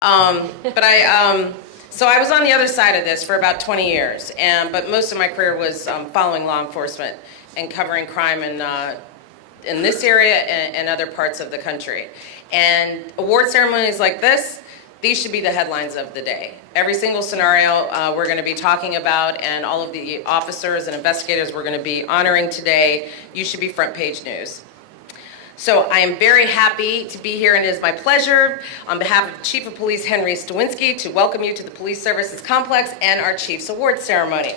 So I was on the other side of this for about 20 years, but most of my career was following law enforcement and covering crime in this area and other parts of the country. And award ceremonies like this, these should be the headlines of the day. Every single scenario we're going to be talking about, and all of the officers and investigators we're going to be honoring today, you should be front page news. So I am very happy to be here, and it is my pleasure, on behalf of Chief of Police Henry Stawinski, to welcome you to the Police Services Complex and our Chief's Award Ceremony.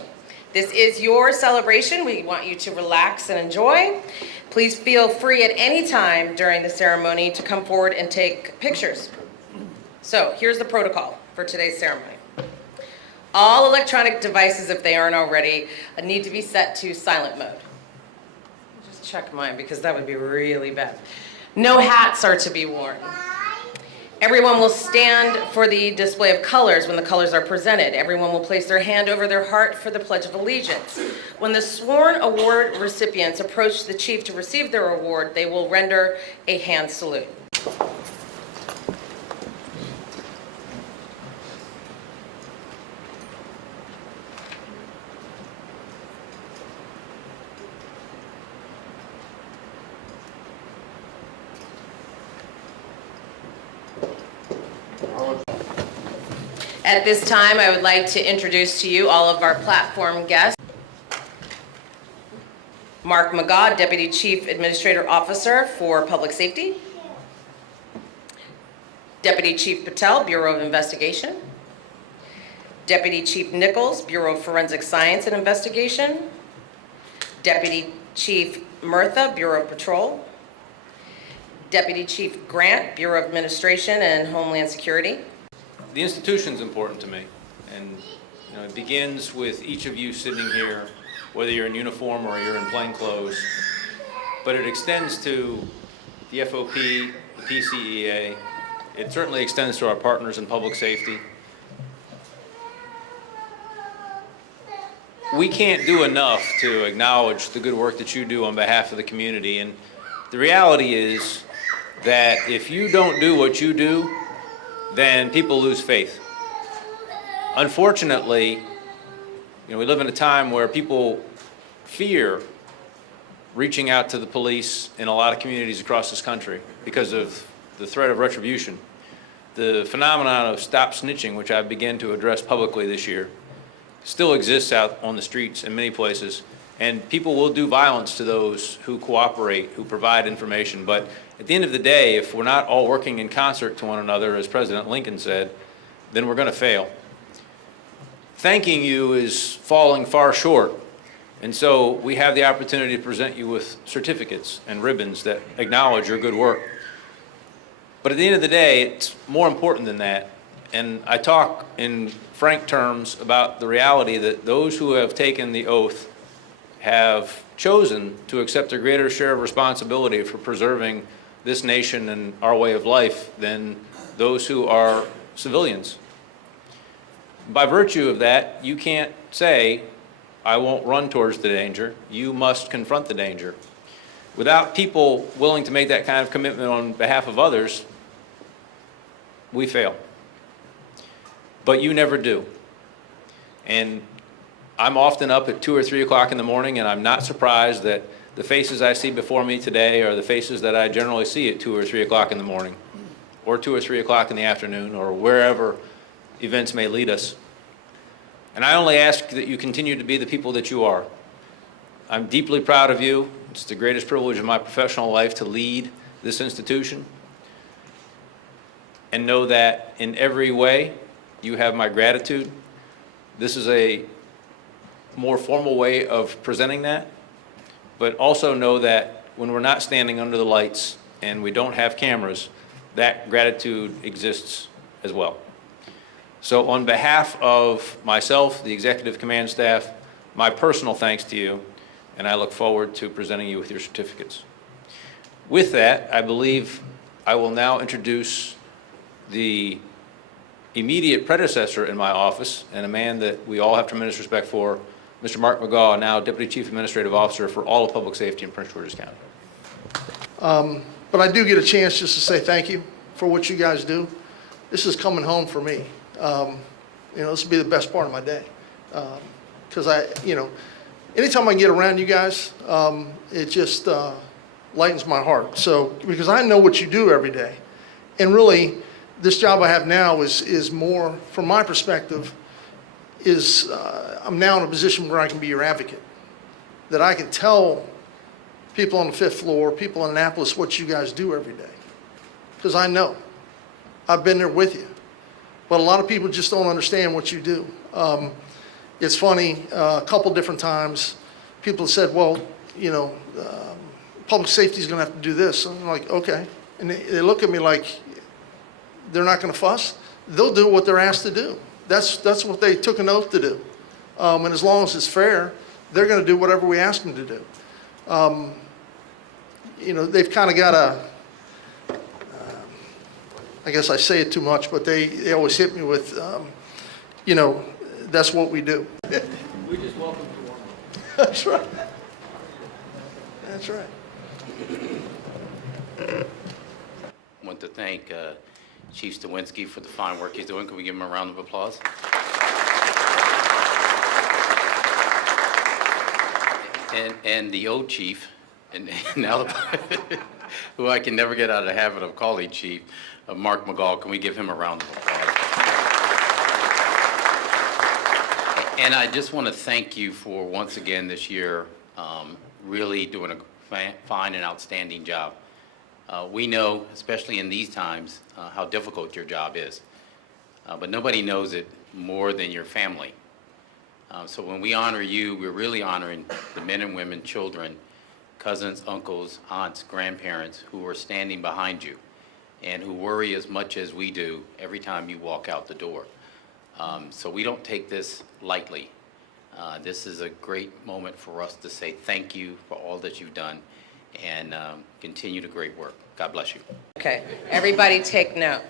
This is your celebration. We want you to relax and enjoy. Please feel free at any time during the ceremony to come forward and take pictures. So here's the protocol for today's ceremony. All electronic devices, if they aren't already, need to be set to silent mode. Check mine because that would be really bad. No hats are to be worn. Everyone will stand for the display of colors when the colors are presented. Everyone will place their hand over their heart for the Pledge of Allegiance. When the sworn award recipients approach the chief to receive their award, they will render a hand salute. At this time, I would like to introduce to you all of our platform guests. Mark McGaugh, Deputy Chief Administrative Officer for Public Safety. Deputy Chief Patel, Bureau of Investigation. Deputy Chief Nichols, Bureau of Forensic Science and Investigation. Deputy Chief Murtha, Bureau of Patrol. Deputy Chief Grant, Bureau of Administration and Homeland Security. The institution's important to me, and it begins with each of you sitting here, whether you're in uniform or you're in plain clothes, but it extends to the FOP, the PCEA. It certainly extends to our partners in public safety. We can't do enough to acknowledge the good work that you do on behalf of the community, and the reality is that if you don't do what you do, then people lose faith. Unfortunately, we live in a time where people fear reaching out to the police in a lot of communities across this country because of the threat of retribution. The phenomenon of stop snitching, which I began to address publicly this year, still exists out on the streets in many places, and people will do violence to those who cooperate, who provide information. But at the end of the day, if we're not all working in concert to one another, as President Lincoln said, then we're going to fail. Thanking you is falling far short. And so we have the opportunity to present you with certificates and ribbons that acknowledge your good work. But at the end of the day, it's more important than that. And I talk in frank terms about the reality that those who have taken the oath have chosen to accept a greater share of responsibility for preserving this nation and our way of life than those who are civilians. By virtue of that, you can't say, I won't run towards the danger. You must confront the danger. Without people willing to make that kind of commitment on behalf of others, we fail. But you never do. And I'm often up at 2 or 3 o'clock in the morning, and I'm not surprised that the faces I see before me today are the faces that I generally see at 2 or 3 o'clock in the morning, or 2 or 3 o'clock in the afternoon, or wherever events may lead us. And I only ask that you continue to be the people that you are. I'm deeply proud of you. It's the greatest privilege of my professional life to lead this institution. And know that in every way, you have my gratitude. This is a more formal way of presenting that, but also know that when we're not standing under the lights and we don't have cameras, that gratitude exists as well. So on behalf of myself, the Executive Command Staff, my personal thanks to you, and I look forward to presenting you with your certificates. With that, I believe I will now introduce the immediate predecessor in my office, and a man that we all have tremendous respect for, Mr. Mark McGaugh, now Deputy Chief Administrative Officer for all of Public Safety in Prince George's County. But I do get a chance just to say thank you for what you guys do. this is coming home for me. This will be the best part of my day. Because anytime I can get around you guys, it just lightens my heart. So, because I know what you do every day. And really, this job I have now is more, from my perspective, I'm now in a position where I can be your advocate. That I can tell people on the 5th floor, people in Annapolis, what you guys do every day. Because I know. I've been there with you. But a lot of people just don't understand what you do. It's funny, a couple different times, people have said, well, public safety is going to have to do this. And I'm like, okay. And they look at me like, they're not going to fuss? They'll do what they're asked to do. That's what they took an oath to do. And as long as it's fair, they're going to do whatever we ask them to do. They've kind of got I guess I say it too much, but they always hit me with, that's what we do. We just welcome to one. That's right. That's right. I want to thank Chief Stawinski for the fine work he's doing. Can we give him a round of applause? And the old chief, and now who I can never get out of the habit of calling chief, Mark McGall. Can we give him a round of applause? And I just want to thank you for, once again this year, really doing a fine and outstanding job. We know, especially in these times, how difficult your job is. But nobody knows it more than your family. So when we honor you, we're really honoring the men and women, children, cousins, uncles, aunts, grandparents who are standing behind you and who worry as much as we do every time you walk out the door. So we don't take this lightly. This is a great moment for us to say thank you for all that you've done and continue the great work. God bless you. Okay, everybody take note.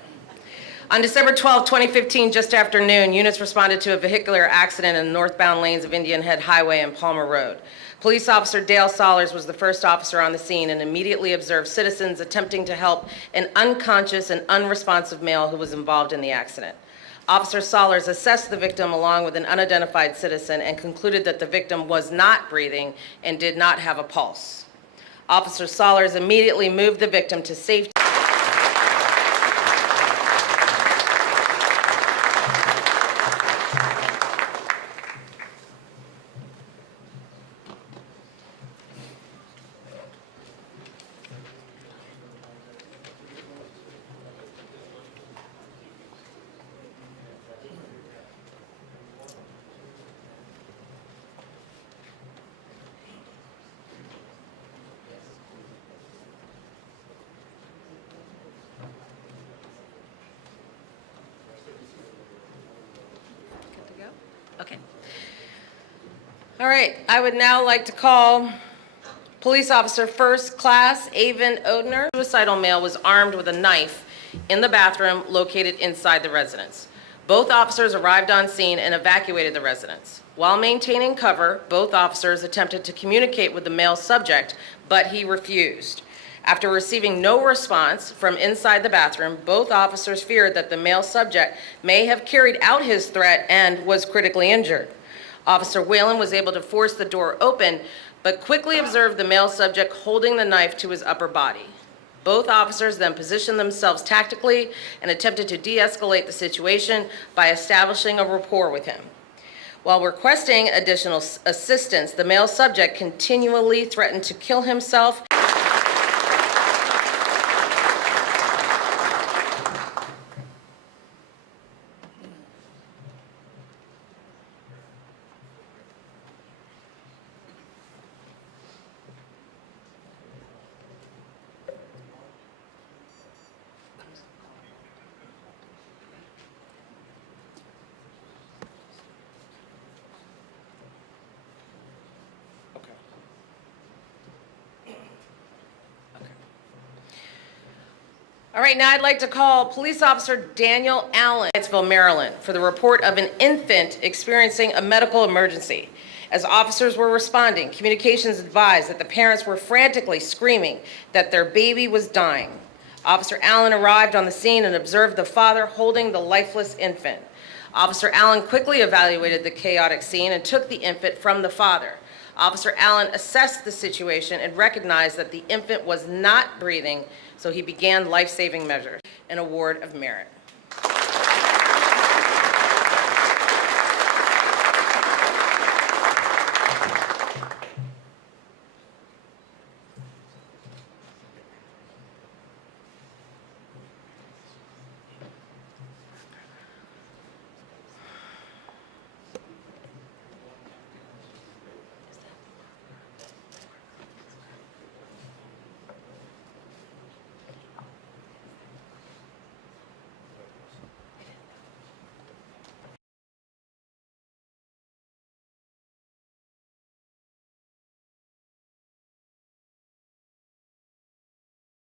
On December 12, 2015, just after noon, units responded to a vehicular accident in the northbound lanes of Indian Head Highway and Palmer Road. Police officer Dale Sollers was the first officer on the scene and immediately observed citizens attempting to help an unconscious and unresponsive male who was involved in the accident. Officer Sollers assessed the victim along with an unidentified citizen and concluded that the victim was not breathing and did not have a pulse. Officer Sollers immediately moved the victim to safety. Okay. All right, I would now like to call Police Officer First Class Avon Odner. The suicidal male was armed with a knife in the bathroom located inside the residence. Both officers arrived on scene and evacuated the residence. While maintaining cover, both officers attempted to communicate with the male subject, but he refused. After receiving no response from inside the bathroom, both officers feared that the male subject may have carried out his threat and was critically injured. Officer Whalen was able to force the door open, but quickly observed the male subject holding the knife to his upper body. Both officers then positioned themselves tactically and attempted to de-escalate the situation by establishing a rapport with him. While requesting additional assistance, the male subject continually threatened to kill himself. All right, now I'd like to call Police Officer Daniel Allen, Hyattsville, Maryland, for the report of an infant experiencing a medical emergency. As officers were responding, communications advised that the parents were frantically screaming that their baby was dying. Officer Allen arrived on the scene and observed the father holding the lifeless infant. Officer Allen quickly evaluated the chaotic scene and took the infant from the father. Officer Allen assessed the situation and recognized that the infant was not breathing, so he began life-saving measures. An award of merit.